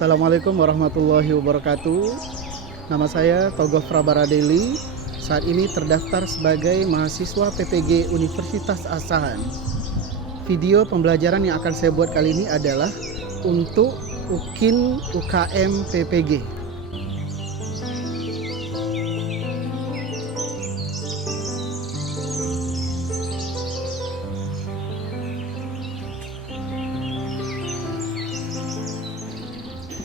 Assalamualaikum warahmatullahi wabarakatuh. Nama saya Togoh Prabaradeli. Saat ini terdaftar sebagai mahasiswa PPG Universitas Asahan. Video pembelajaran yang akan saya buat kali ini adalah untuk UKIN UKM PPG.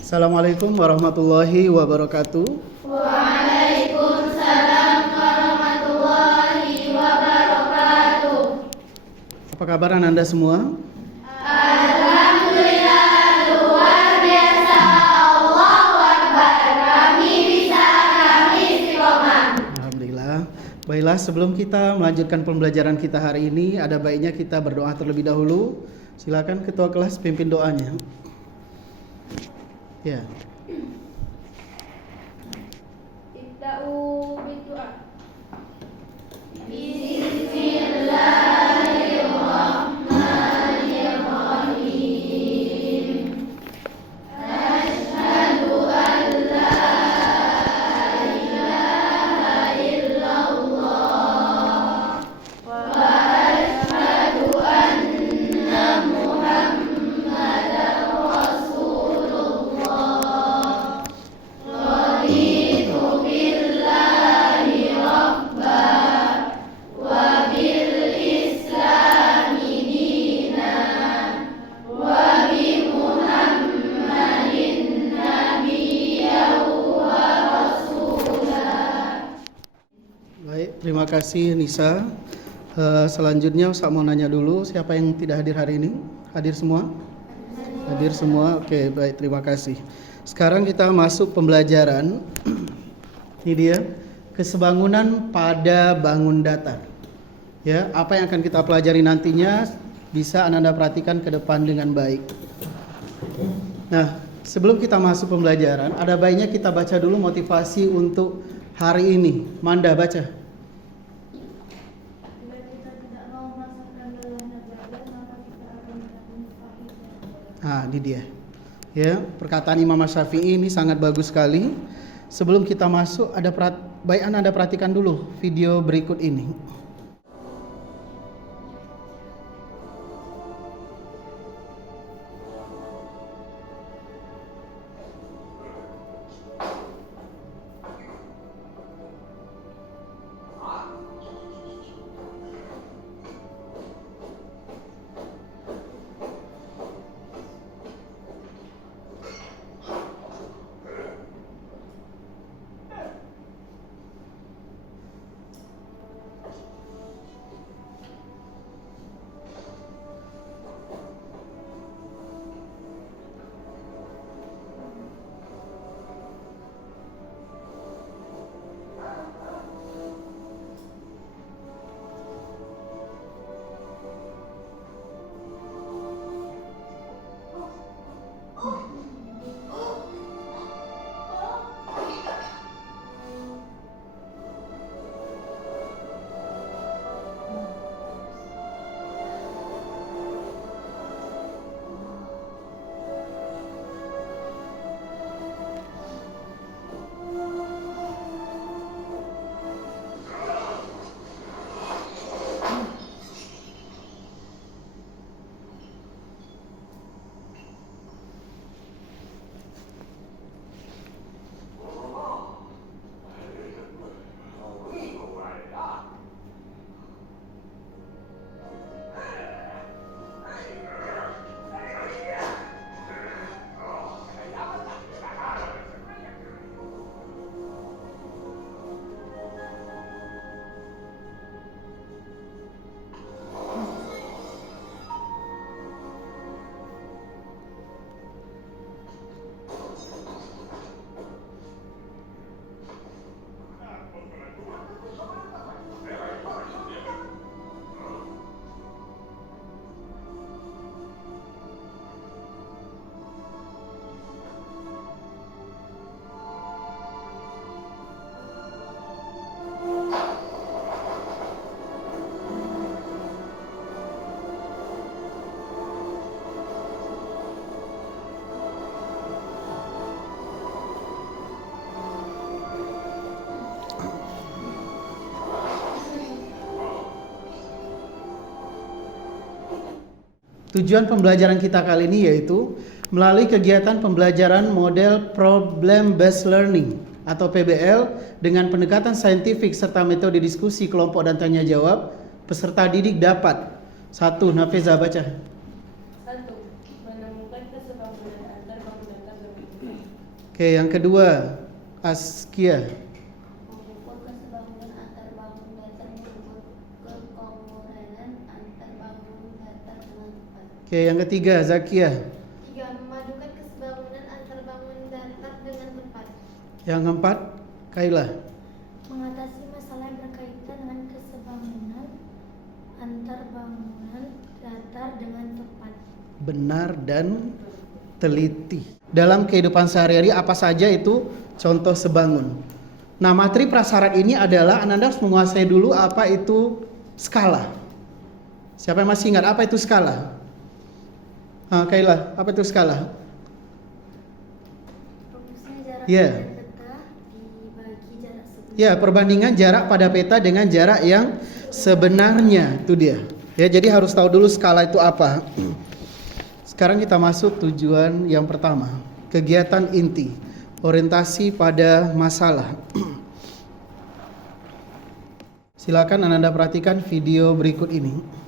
Assalamualaikum warahmatullahi wabarakatuh. Waalaikumsalam warahmatullahi wabarakatuh. Apa kabar Anda semua? Alhamdulillah, luar biasa. Allahu Akbar. Kami bisa, kami istiqomah. Alhamdulillah. Baiklah, sebelum kita melanjutkan pembelajaran kita hari ini, ada baiknya kita berdoa terlebih dahulu. Silakan ketua kelas pimpin doanya. Ya. Ibda'u bidu'a. Terima kasih Nisa. Selanjutnya saya mau nanya dulu, siapa yang tidak hadir hari ini? Hadir semua? Hadir semua. Oke, baik, terima kasih. Sekarang kita masuk pembelajaran. Ini dia, kesebangunan pada bangun datar. Ya, apa yang akan kita pelajari nantinya bisa Anda perhatikan ke depan dengan baik. Nah, sebelum kita masuk pembelajaran, ada baiknya kita baca dulu motivasi untuk hari ini. Manda baca. Nah, ini dia. Ya, perkataan Imam Syafi'i ini sangat bagus sekali. Sebelum kita masuk, baik Anda perhatikan dulu video berikut ini. Tujuan pembelajaran kita kali ini yaitu melalui kegiatan pembelajaran model Problem Based Learning atau PBL dengan pendekatan saintifik serta metode diskusi kelompok dan tanya jawab, peserta didik dapat 1. Nafeza baca. 1. Menemukan kesepahaman antar bank data berbeda. Oke, yang kedua, Askia. Mengukur kesebangunan antar bangun data mengukur kekonkurenan antar bangun data dengan tepat. Oke, yang ketiga, Zakia. 3. Memadukan kesebangunan antar bangun data dengan tepat. Yang keempat, Kaila. Mengatasi masalah yang berkaitan dengan kesebangunan antar bangunan data dengan tepat. Benar dan teliti. Dalam kehidupan sehari-hari apa saja itu contoh sebangun. Nah, materi prasyarat ini adalah Anda harus menguasai dulu apa itu skala. Siapa yang masih ingat apa itu skala? Kaila, apa itu skala? Rumusnya jarak Ya. pada peta dibagi jarak sebenarnya. Ya, perbandingan jarak pada peta dengan jarak yang sebenarnya, itu dia. Ya, jadi harus tahu dulu skala itu apa. Sekarang kita masuk tujuan yang pertama, kegiatan inti, orientasi pada masalah. Silakan Anda perhatikan video berikut ini.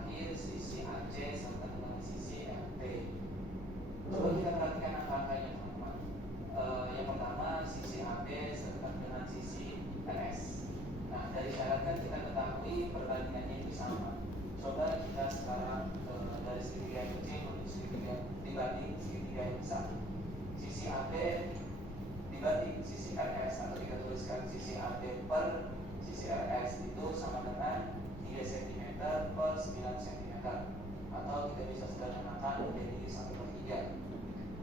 terakhir sisi AC serta dengan sisi FT. Coba kita perhatikan angka-angkanya teman-teman. Yang pertama sisi AB serta dengan sisi RS. Nah, dari syarat kan kita ketahui perbandingannya itu sama. Coba kita sekarang dari segitiga yang kecil menuju segitiga dibanding segitiga yang besar. Sisi AB dibanding sisi RS, atau kita tuliskan sisi AB per sisi RS itu sama dengan 3 cm per 9 cm, atau kita bisa sederhanakan menjadi 1/3.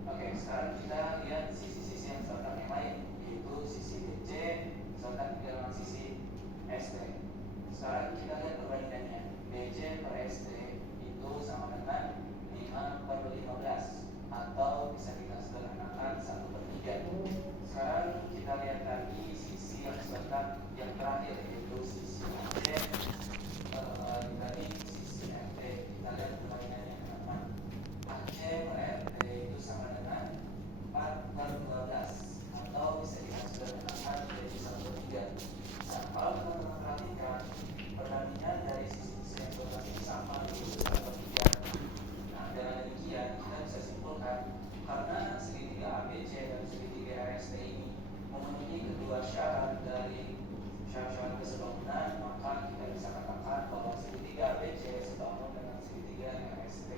Oke, sekarang kita lihat sisi-sisi yang serta yang lain, yaitu sisi BC serta dengan sisi SD. Sekarang kita lihat perbandingannya. BC per SD itu sama dengan 5/15, atau bisa kita sederhanakan 1/3. Sekarang kita lihat lagi sisi yang serta yang terakhir, yaitu sisi AC dibanding sisi FT. Kita lihat perbandingannya teman-teman. AC per FT itu sama dengan 4/12, atau bisa kita sederhanakan menjadi 1/3. Nah, kalau teman-teman perhatikan perbandingan dari sisi-sisi yang berarti sama, yaitu 1/3. Nah, dengan demikian kita bisa simpulkan karena segitiga ABC dan segitiga RST ini memenuhi kedua syarat dari syarat-syarat kesebangunan, maka kita bisa katakan bahwa segitiga ABC sebangun dengan segitiga RST.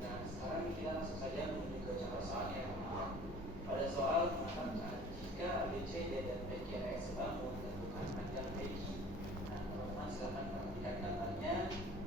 Nah, sekarang kita langsung saja menuju ke contoh soalnya. Pada soal mengatakan jika ABC dan PQRS sebangun tentukan panjang PQ. Nah, teman-teman silakan perhatikan gambarnya.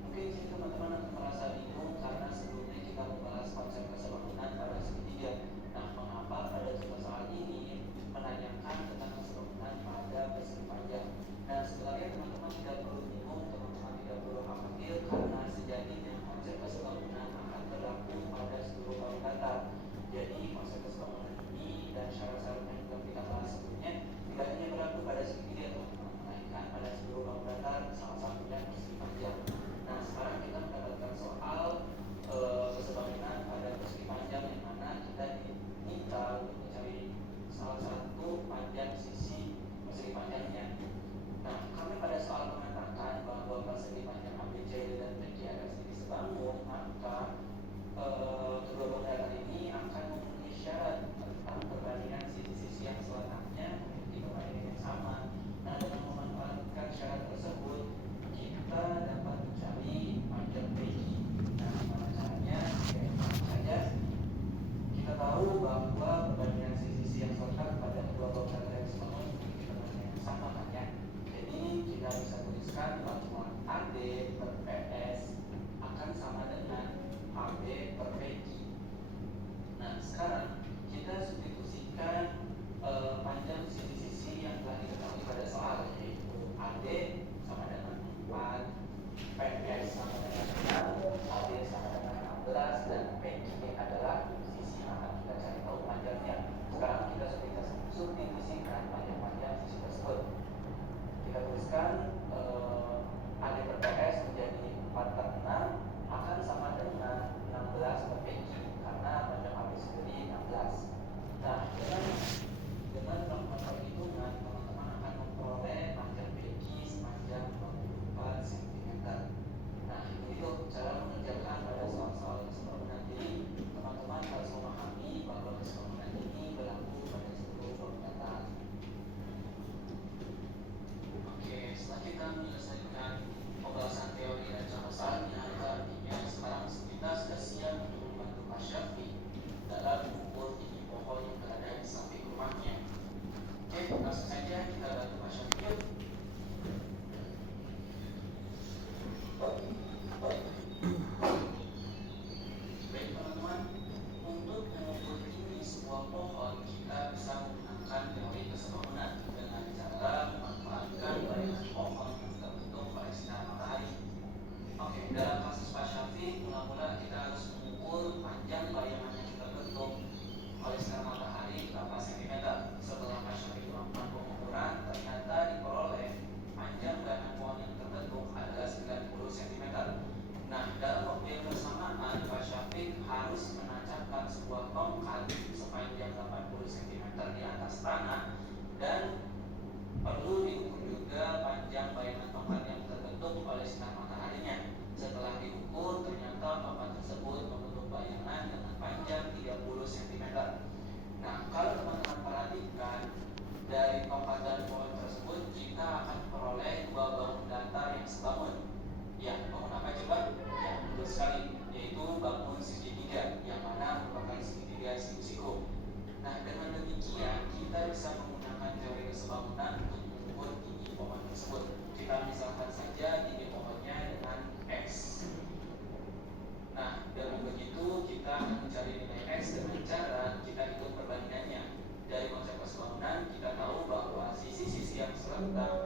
Mungkin sini teman-teman akan merasa bingung karena sebelumnya kita membahas konsep kesebangunan pada segitiga. Nah, mengapa pada contoh soal ini menanyakan tentang kesebangunan pada persegi panjang? Nah, sebenarnya teman-teman tidak perlu bingung, teman-teman tidak perlu khawatir, karena sejatinya konsep kesebangunan akan berlaku pada seluruh bawah datar. Jadi konsep kesebangunan ini dan syarat-syarat yang telah kita bahas sebelumnya tidak hanya berlaku pada segitiga, teman-teman, melainkan pada seluruh bawah datar, salah satunya persegi panjang. Nah, sekarang kita mendapatkan soal kesebangunan pada persegi panjang, yang mana kita diminta untuk mencari salah satu panjang sisi persegi panjangnya. Nah, kami pada soal mengatakan bahwa persegi panjang ABC dan PQRS ini sebangun, maka kedua bawah datar ini akan memenuhi syarat tentang perbandingan sisi-sisi yang seletaknya memiliki perbandingan yang sama. Nah, dengan memanfaatkan syarat tersebut, kita dapat mencari panjang PQ. Nah, gimana caranya? Ya, langsung saja. Kita tahu bahwa perbandingan sisi-sisi yang seletak pada kedua bawah datar yang sebangun memiliki perbandingan yang sama, kan ya? Jadi kita bisa tuliskan bahwa AD per PS akan sama dengan AB per PQ. Nah, sekarang kita substitusikan panjang sisi-sisi yang telah diketahui pada soal, yaitu AD sama dengan 4, PS sama dengan 6, AB sama dengan 16, dan PQ adalah sisi yang akan kita cari tahu panjangnya. Sekarang kita substitusikan panjang-panjang sisi tersebut. Kita tuliskan AD per PS menjadi 4/6 akan sama dengan 16 per PQ, karena panjang AB sendiri 16. Nah, dengan melakukan perhitungan, teman-teman akan memperoleh panjang PQ sepanjang 24 cm. Nah, itu cara mengerjakan pada soal-soal kesebangunan. Jadi, teman-teman harus memahami bahwa kesebangunan ini berlaku pada seluruh bawah datar.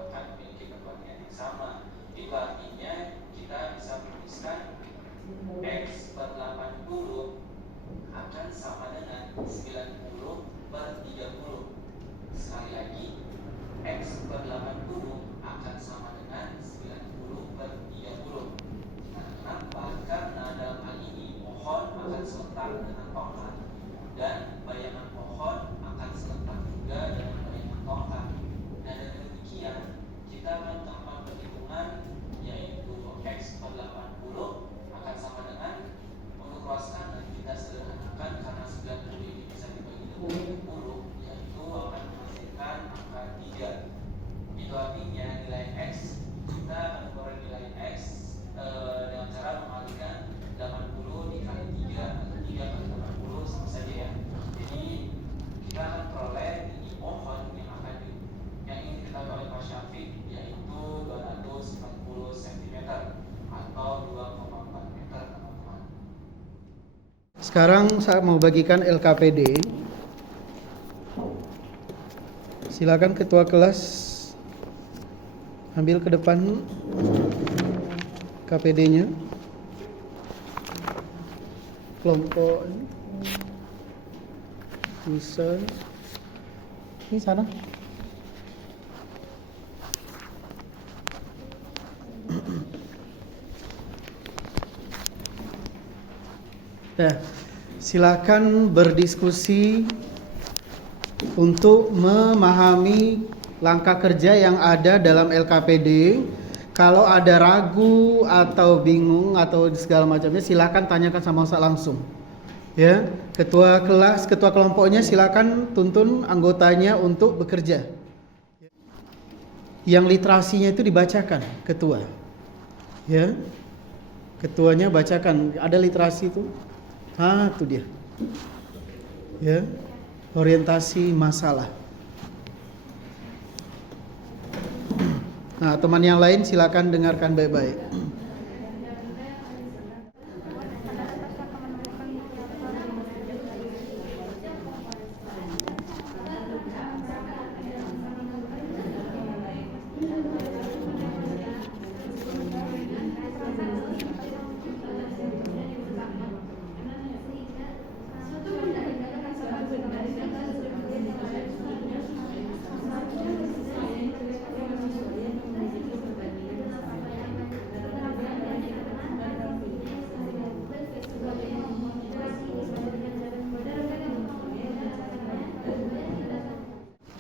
akan memiliki ketuanya yang sama. Itu artinya kita bisa menuliskan X per 80 akan sama dengan 90 per 30. Sekali lagi, X per 80 akan sama dengan 90 per 30. Nah, kenapa? Karena dalam hal ini pohon akan serentak dengan tongkat, dan bayangan pohon akan serentak juga dengan bayangan tongkat. Dan dengan demikian, kita menambah perhitungan yaitu X per 80 akan sama dengan, untuk ruas kanan kita sederhanakan karena 90 ini bisa dibagi dengan 30, yaitu akan menghasilkan angka 3. Itu artinya nilai X, kita akan memperoleh nilai X dengan cara mengalihkan 80 dikali 3 atau 3 kali 80 sama saja ya. Jadi kita akan peroleh tinggi pohon yang ingin diketahui oleh Pak Syafiq, yaitu 240 cm atau 2,4 meter, teman-teman. Sekarang saya mau bagikan LKPD. Silakan ketua kelas ambil ke depan KPD-nya. Kelompok ini. Bisa. Ini sana. Nah, silakan berdiskusi untuk memahami langkah kerja yang ada dalam LKPD. Kalau ada ragu atau bingung atau segala macamnya, silakan tanyakan sama Ustaz langsung. Ya, ketua kelas, ketua kelompoknya silakan tuntun anggotanya untuk bekerja. Yang literasinya itu dibacakan ketua. Ya. Ketuanya bacakan, ada literasi itu. Itu dia. Ya. Orientasi masalah. Nah, teman yang lain silakan dengarkan baik-baik.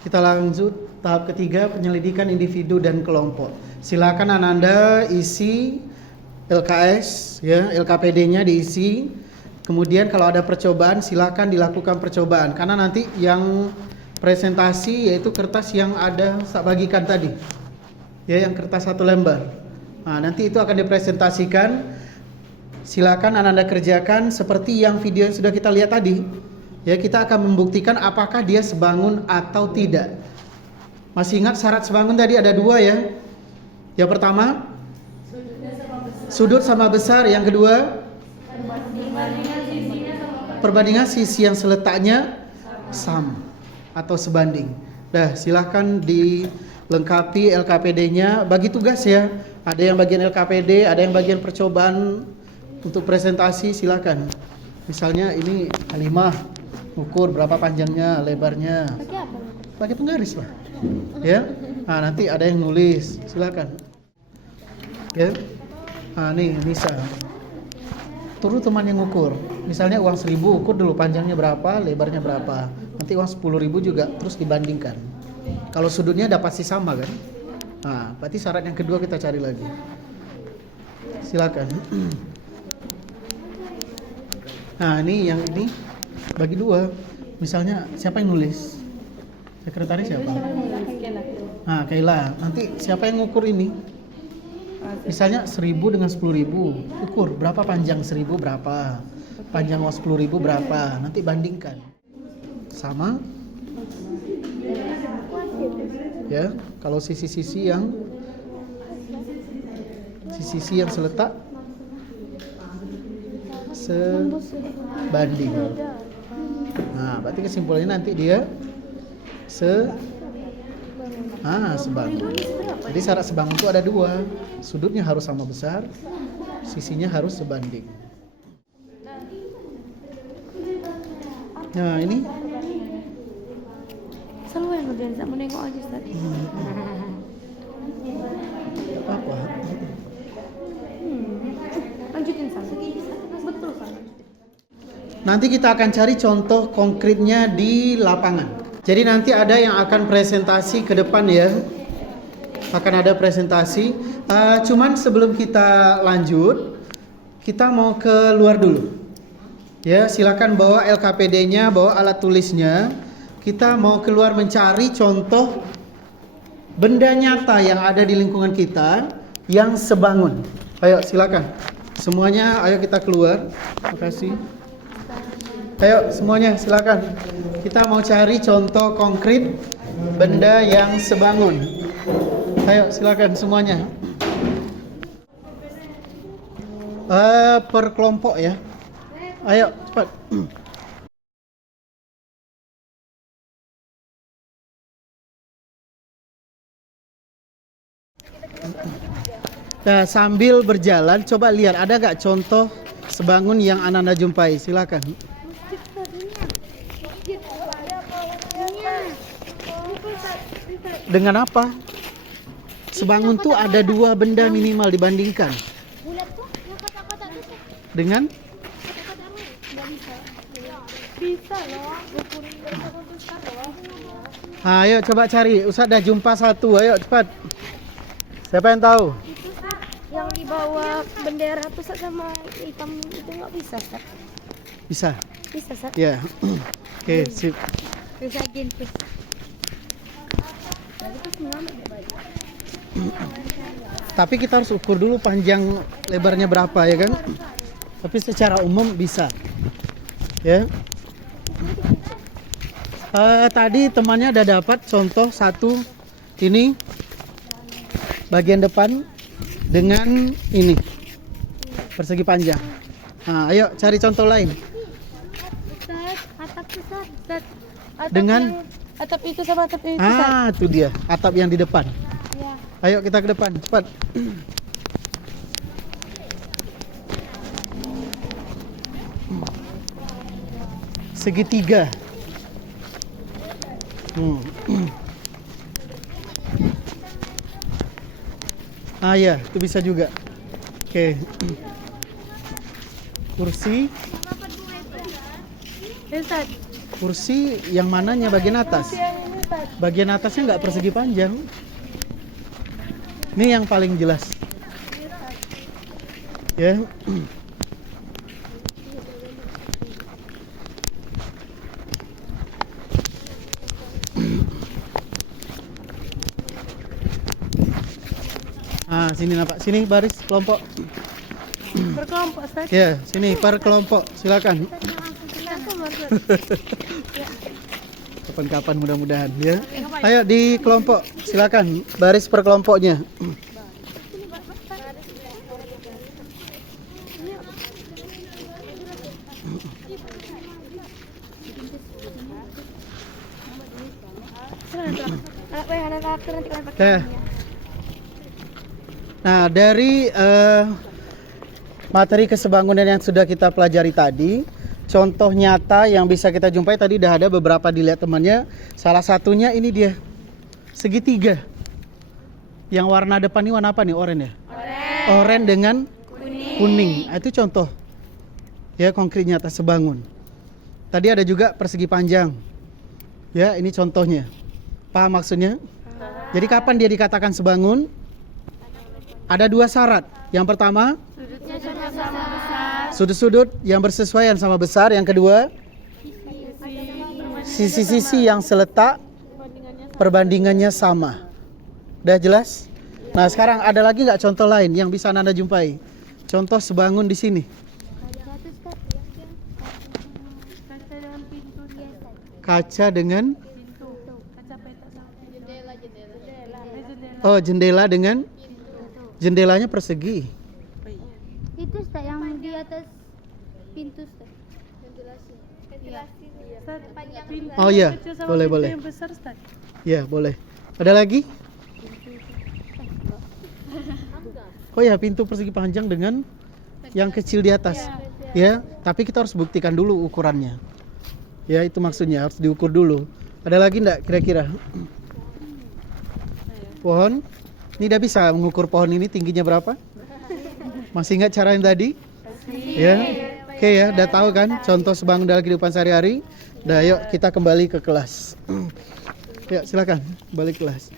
Kita lanjut tahap ketiga, penyelidikan individu dan kelompok. Silakan Ananda isi LKS, ya, LKPD-nya diisi. Kemudian kalau ada percobaan silakan dilakukan percobaan. Karena nanti yang presentasi yaitu kertas yang ada saya bagikan tadi, ya, yang kertas 1 lembar. Nah, nanti itu akan dipresentasikan. Silakan Ananda kerjakan seperti yang video yang sudah kita lihat tadi. Ya, kita akan membuktikan apakah dia sebangun atau tidak. Masih ingat syarat sebangun tadi ada 2 ya. Yang pertama, sudut sama besar. Yang kedua, perbandingan sisi yang seletaknya sama atau sebanding. Nah, silahkan dilengkapi LKPD-nya. Bagi tugas ya. Ada yang bagian LKPD, ada yang bagian percobaan untuk presentasi, silakan. Misalnya ini kalimah, ukur berapa panjangnya, lebarnya. Pakai apa? Pakai penggaris lah. Ya. Nah, nanti ada yang nulis, silakan. Ya. Nah, nih Nisa. Turun teman yang ukur. Misalnya uang 1.000, ukur dulu panjangnya berapa, lebarnya berapa. Nanti uang 10.000 juga terus dibandingkan. Kalau sudutnya dapat pasti sama kan? Nah, berarti syarat yang kedua kita cari lagi. Silakan. Nah, ini yang ini bagi 2. Misalnya siapa yang nulis? Sekretaris siapa? Nah, Kaila. Nanti siapa yang ngukur ini? Misalnya 1.000 dengan 10.000. Ukur berapa panjang 1.000 berapa? Panjang uang 10.000 berapa? Nanti bandingkan. Sama? Ya, kalau sisi-sisi yang seletak sebanding. Nah, berarti kesimpulannya nanti dia Sebangun. Jadi syarat sebangun itu ada dua. Sudutnya harus sama besar, sisinya harus sebanding. Nah, ini Selalu yang ngerjain sama nengok aja Ustaz. apa? Lanjutin Ustaz. Betul Ustaz. Nanti kita akan cari contoh konkretnya di lapangan. Jadi nanti ada yang akan presentasi ke depan ya. Akan ada presentasi. Cuman sebelum kita lanjut, kita mau keluar dulu. Ya, silakan bawa LKPD-nya, bawa alat tulisnya. Kita mau keluar mencari contoh benda nyata yang ada di lingkungan kita yang sebangun. Ayo silakan. Semuanya ayo kita keluar. Terima kasih. Ayo semuanya silakan. Kita mau cari contoh konkret benda yang sebangun. Ayo silakan semuanya. Per kelompok ya. Ayo cepat. Nah, sambil berjalan coba lihat ada gak contoh sebangun yang Ananda jumpai. Silakan. Dengan apa? Sebangun tuh ada dua benda minimal dibandingkan. Bulat tuh yang kotak-kotak tuh. Dengan Bisa loh. ayo coba cari. Ustaz dah jumpa satu. Ayo cepat. Siapa yang tahu? Yang di bawah bendera tuh Ustaz sama hitam itu nggak bisa Ustaz. Bisa. Bisa Ustaz. Ya. Oke, sip. Bisa gitu. Tapi kita harus ukur dulu panjang lebarnya berapa ya kan? Tapi secara umum bisa. Ya. Tadi temannya udah dapat contoh satu ini bagian depan dengan ini persegi panjang. Nah, ayo cari contoh lain. Ustaz, atap Ustaz. Atap Dengan atap itu sama atap itu Ustaz. itu dia atap yang di depan. Ya. Ayo kita ke depan cepat. Segitiga. Ya, itu bisa juga. Oke. Kursi. Ustaz. Kursi yang mananya bagian atas? Yang ini Ustaz. Bagian atasnya nggak persegi panjang. Ini yang paling jelas. Ya. Sini nampak. Sini baris kelompok. Berkelompok Ustaz. Ya, sini per kelompok. Silakan. Kapan-kapan mudah-mudahan ya. Ayo di kelompok. Silakan baris per kelompoknya. Nah, dari materi kesebangunan yang sudah kita pelajari tadi, contoh nyata yang bisa kita jumpai tadi udah ada beberapa dilihat temannya. Salah satunya ini dia, segitiga. Yang warna depan ini warna apa nih? Oranye ya? Oranye dengan kuning. Itu contoh ya konkret nyata sebangun. Tadi ada juga persegi panjang. Ya, ini contohnya. Paham maksudnya? Jadi kapan dia dikatakan sebangun? Ada dua syarat. Yang pertama, Sudutnya sama-sama besar. sudut-sudut yang bersesuaian sama besar. Yang kedua, sisi-sisi yang seletak perbandingannya sama. Udah jelas? Nah, sekarang ada lagi nggak contoh lain yang bisa Anda jumpai? Contoh sebangun di sini. Kaca dengan jendela dengan jendelanya persegi. Itu Ustaz yang di atas pintu Ustaz. Ventilasi. Oh iya, boleh. Yang besar Ustaz. Ya, boleh. Ada lagi? Oh ya, pintu persegi panjang dengan yang kecil di atas. Ya, tapi kita harus buktikan dulu ukurannya. Ya, itu maksudnya harus diukur dulu. Ada lagi enggak kira-kira? Pohon? Ini udah bisa mengukur pohon ini tingginya berapa? Masih ingat cara yang tadi? Ya. Oke ya, udah tahu kan contoh sebangun dalam kehidupan sehari-hari? Udah, yuk kita kembali ke kelas. Ya, silakan balik kelas.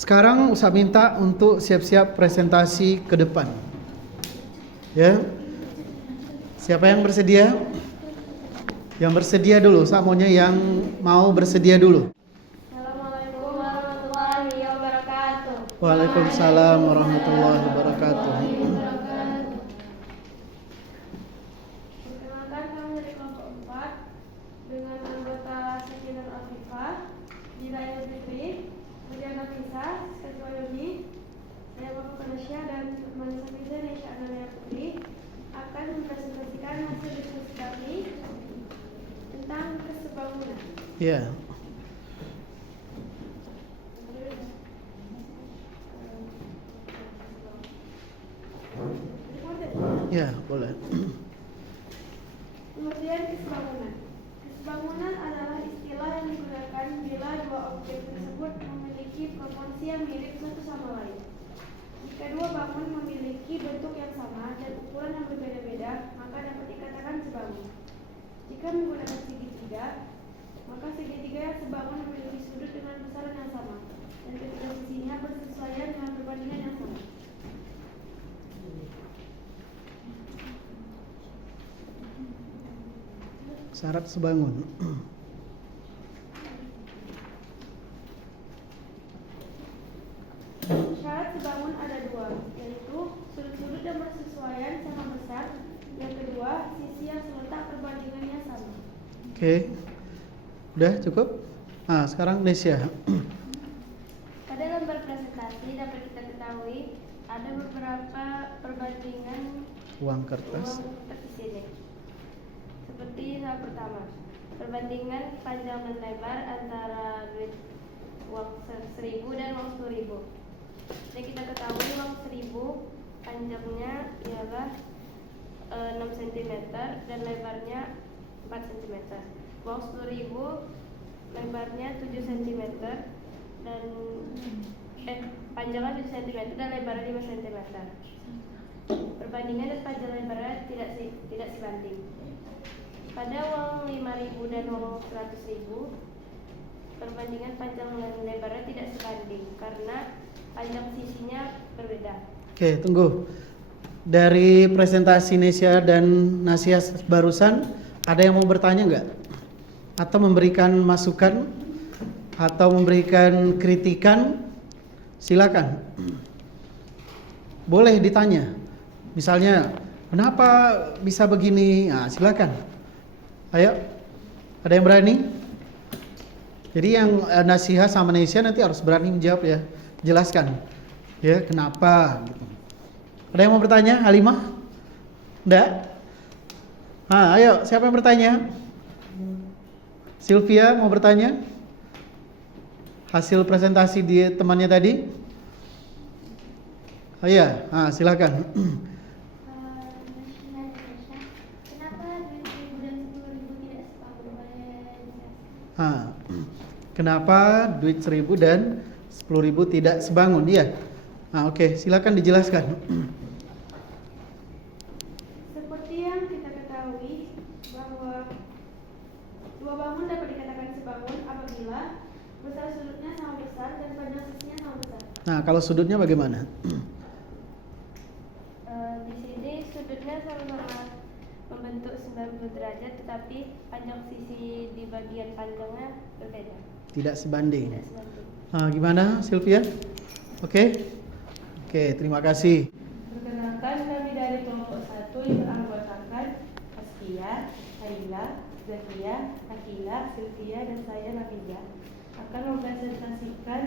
Sekarang Ustaz minta untuk siap-siap presentasi ke depan. Ya. Siapa yang bersedia? Yang bersedia dulu, Ustaz maunya yang mau bersedia dulu. Assalamualaikum warahmatullahi wabarakatuh. Waalaikumsalam warahmatullahi wabarakatuh. Perkenalkan, kami dari kelompok 4 dengan anggota Sakinah Afifah, Dila Fitri, Mulia Nafisa, Ketua Yoni, saya Bapak Kanasya dan Manis Hafiza Nesya Anania Putri akan mempresentasikan hasil diskusi kami tentang kesebangunan. Ya. Ya, boleh. Kemudian kesebangunan. Kesebangunan adalah istilah yang digunakan bila dua objek tersebut memiliki proporsi yang mirip satu sama lain. Jika dua bangun memiliki bentuk yang sama dan ukuran yang berbeda-beda, maka dapat dikatakan sebangun. Jika menggunakan segitiga, maka segitiga yang sebangun memiliki sudut dengan besaran yang sama dan kedua sisinya bersesuaian dengan perbandingan yang sama. Syarat sebangun. Syarat sebangun ada dua, yaitu sudut-sudut yang bersesuaian sama besar. Yang kedua, sisi yang seletak perbandingannya sama. Oke. Udah cukup? Nah, sekarang Nesya. Pada lembar presentasi dapat kita ketahui ada beberapa perbandingan Uang kertas. uang kertas ini. Seperti yang pertama, perbandingan panjang dan lebar antara duit uang 1.000 dan uang 10.000. Jadi kita ketahui uang 1.000 panjangnya ialah 6 cm dan lebarnya 4 cm. Uang 10.000 lebarnya 7 cm dan panjangnya 7 cm dan lebarnya 5 cm. Perbandingan dan panjang lebarnya tidak sebanding. Pada uang 5.000 dan uang 100.000, perbandingan panjang dan lebarnya tidak sebanding karena panjang sisinya berbeda. Oke, tunggu. Dari presentasi Nesya dan Nasya barusan, ada yang mau bertanya nggak? Atau memberikan masukan? Atau memberikan kritikan? Silakan. Boleh ditanya. Misalnya, kenapa bisa begini? Nah, silakan. Ayo, ada yang berani? Jadi yang nasihat sama Nesya nanti harus berani menjawab ya. Jelaskan. Ya, kenapa? Gitu. Ada yang mau bertanya? Halimah? Enggak? Nah, ayo, siapa yang bertanya? Sylvia mau bertanya? Hasil presentasi di temannya tadi? Oh iya, silakan. Kenapa duit 1.000 dan 10.000 tidak sebangun? Iya. Oke, silakan dijelaskan. Seperti yang kita ketahui bahwa dua bangun dapat dikatakan sebangun apabila besar sudutnya sama besar dan panjang sisinya sama besar. Nah, kalau sudutnya bagaimana? Di sini sudutnya sama-sama membentuk 90 derajat, tetapi panjang sisi di bagian panjangnya berbeda. Tidak sebanding. Tidak sebanding. Gimana, Sylvia? Oke, terima kasih. Perkenalkan, kami dari kelompok 1 yang beranggotakan Askia, Haila, Zakia, Akila, Sylvia, dan saya Nafija akan mempresentasikan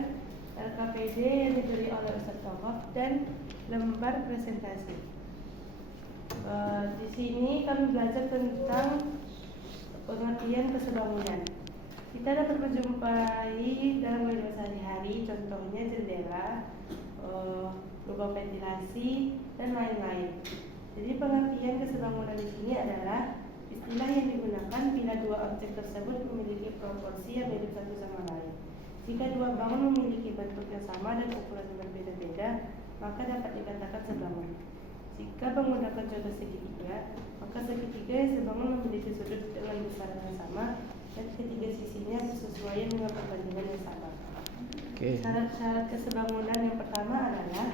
LKPD yang diberi oleh Ustaz Tohab dan lembar presentasi. Di sini kami belajar tentang pengertian kesebangunan. Kita dapat menjumpai dalam kehidupan sehari-hari, contohnya jendela, lubang ventilasi, dan lain-lain. Jadi pengertian kesebangunan di sini adalah istilah yang digunakan bila dua objek tersebut memiliki proporsi yang mirip satu sama lain. Jika dua bangun memiliki bentuk yang sama dan ukuran yang berbeda-beda, maka dapat dikatakan sebangun. Jika menggunakan contoh segitiga, maka segitiga yang sebangun memiliki sudut dengan besaran yang sama dan ketiga sisinya bersesuaian dengan perbandingan yang sama. Syarat-syarat kesebangunan yang pertama adalah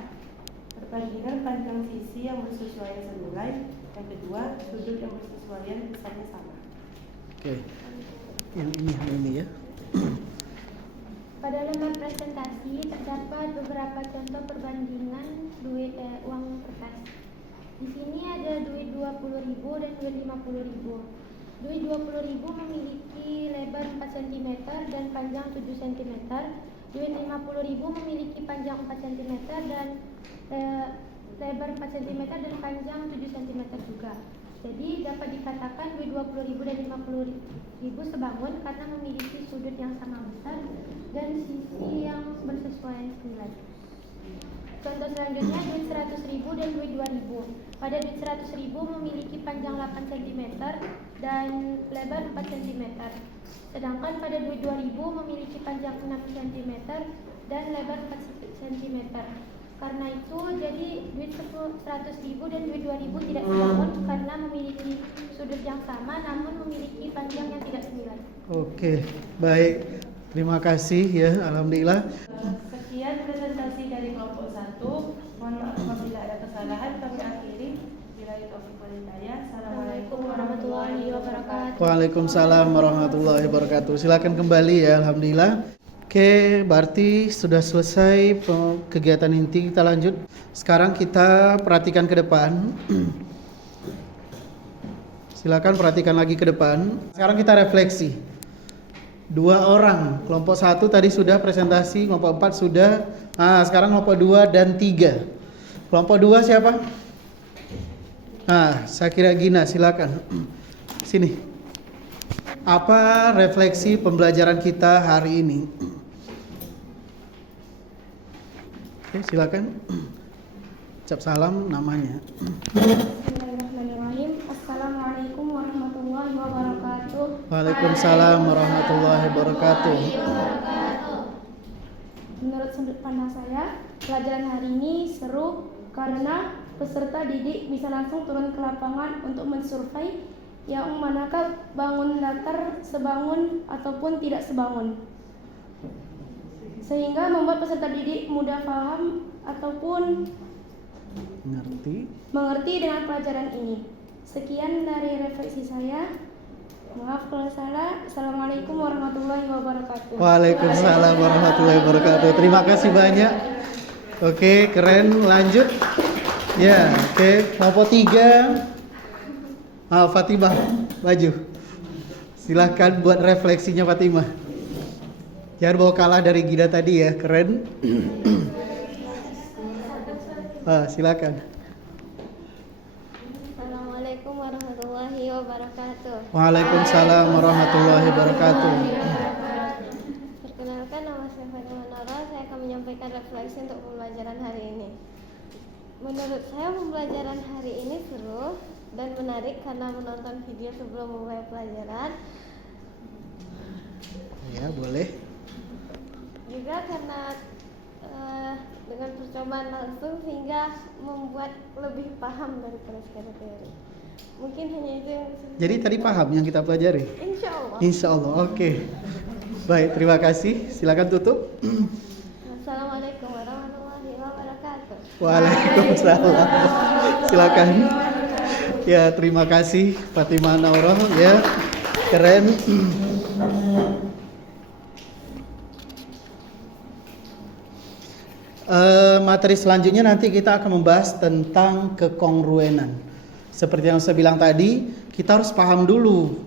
perbandingan panjang sisi yang bersesuaian senilai. Yang kedua, sudut yang bersesuaian besarnya sama. Yang ini ya. Pada lembar presentasi terdapat beberapa contoh perbandingan duit uang kertas. Di sini ada duit 20.000 dan duit 50.000. Duit 20.000 memiliki lebar 4 cm dan panjang 7 cm. Duit 50.000 memiliki panjang 4 cm dan lebar 4 cm dan panjang 7 cm juga. Jadi dapat dikatakan duit 20.000 dan 50.000 sebangun karena memiliki sudut yang sama besar dan sisi yang bersesuaian senilai. Contoh selanjutnya duit 100.000 dan duit 2.000. Pada duit 100.000 memiliki panjang 8 cm dan lebar 4 cm. Sedangkan pada duit 2.000 memiliki panjang 6 cm dan lebar 4 cm. Karena itu jadi duit 100.000 dan duit 2.000 tidak sebangun karena memiliki sudut yang sama namun memiliki panjang yang tidak senilai. Oke, baik. Terima kasih ya, alhamdulillah. Sekian presentasi dari kelompok 1. Mohon maaf apabila ada kesalahan. Kami akhiri. Billahi taufiq wal hidayah. Assalamualaikum warahmatullahi wabarakatuh. Waalaikumsalam warahmatullahi wabarakatuh. Silakan kembali ya, alhamdulillah. Oke, berarti sudah selesai kegiatan inti. Kita lanjut. Sekarang kita perhatikan ke depan. Silakan perhatikan lagi ke depan. Sekarang kita refleksi. 2 orang, kelompok 1 tadi sudah presentasi, kelompok 4 sudah. Sekarang kelompok 2 dan 3. Kelompok 2 siapa? Saya kira Gina, silakan. Sini. Apa refleksi pembelajaran kita hari ini? Oke, silakan. Ucap salam namanya. Bismillahirrahmanirrahim. Assalamualaikum warahmatullahi wabarakatuh. Waalaikumsalam warahmatullahi wabarakatuh. Menurut sudut pandang saya, pelajaran hari ini seru karena peserta didik bisa langsung turun ke lapangan untuk mensurvei yang manakah bangun datar sebangun ataupun tidak sebangun, sehingga membuat peserta didik mudah paham ataupun mengerti dengan pelajaran ini. Sekian dari refleksi saya. Maaf kalau salah. Assalamualaikum warahmatullahi wabarakatuh. Waalaikumsalam warahmatullahi wabarakatuh. Terima kasih banyak. Oke, keren. Lanjut. Ya, oke. Kelompok 3. Fatimah, maju. Silahkan buat refleksinya Fatimah. Jangan bawa kalah dari Gida tadi ya, keren. Silakan. Assalamualaikum warahmatullahi wabarakatuh. Waalaikumsalam warahmatullahi wabarakatuh. Perkenalkan, nama saya Fatimah Nora. Saya akan menyampaikan refleksi untuk pembelajaran hari ini. Menurut saya pembelajaran hari ini seru dan menarik karena menonton video sebelum memulai pelajaran. Ya, boleh. Juga karena dengan percobaan langsung sehingga membuat lebih paham daripada sekedar teori. Mungkin hanya itu yang bisa. Jadi tadi paham yang kita pelajari? Insya Allah. Insya Allah, oke. Baik, terima kasih. Silakan tutup. Assalamualaikum warahmatullahi wabarakatuh. Waalaikumsalam. Silakan. Ya, terima kasih Fatimah Naurah ya. Keren. Materi selanjutnya nanti kita akan membahas tentang kekongruenan. Seperti yang saya bilang tadi, kita harus paham dulu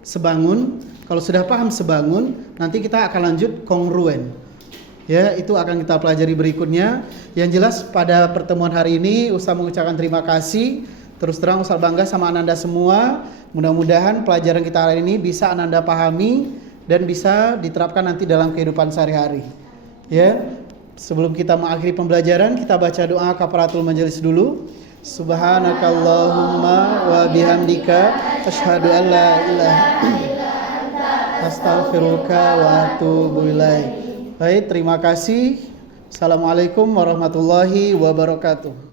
sebangun. Kalau sudah paham sebangun, nanti kita akan lanjut kongruen. Ya, itu akan kita pelajari berikutnya. Yang jelas pada pertemuan hari ini Ustaz mengucapkan terima kasih. Terus terang Ustaz bangga sama Ananda semua. Mudah-mudahan pelajaran kita hari ini bisa Ananda pahami dan bisa diterapkan nanti dalam kehidupan sehari-hari. Ya. Sebelum kita mengakhiri pembelajaran, kita baca doa kafaratul majelis dulu. Subhanakallahumma wa bihamdika asyhadu an la ilaha illa anta astaghfiruka wa atubu ilaik. Baik, terima kasih. Assalamualaikum warahmatullahi wabarakatuh.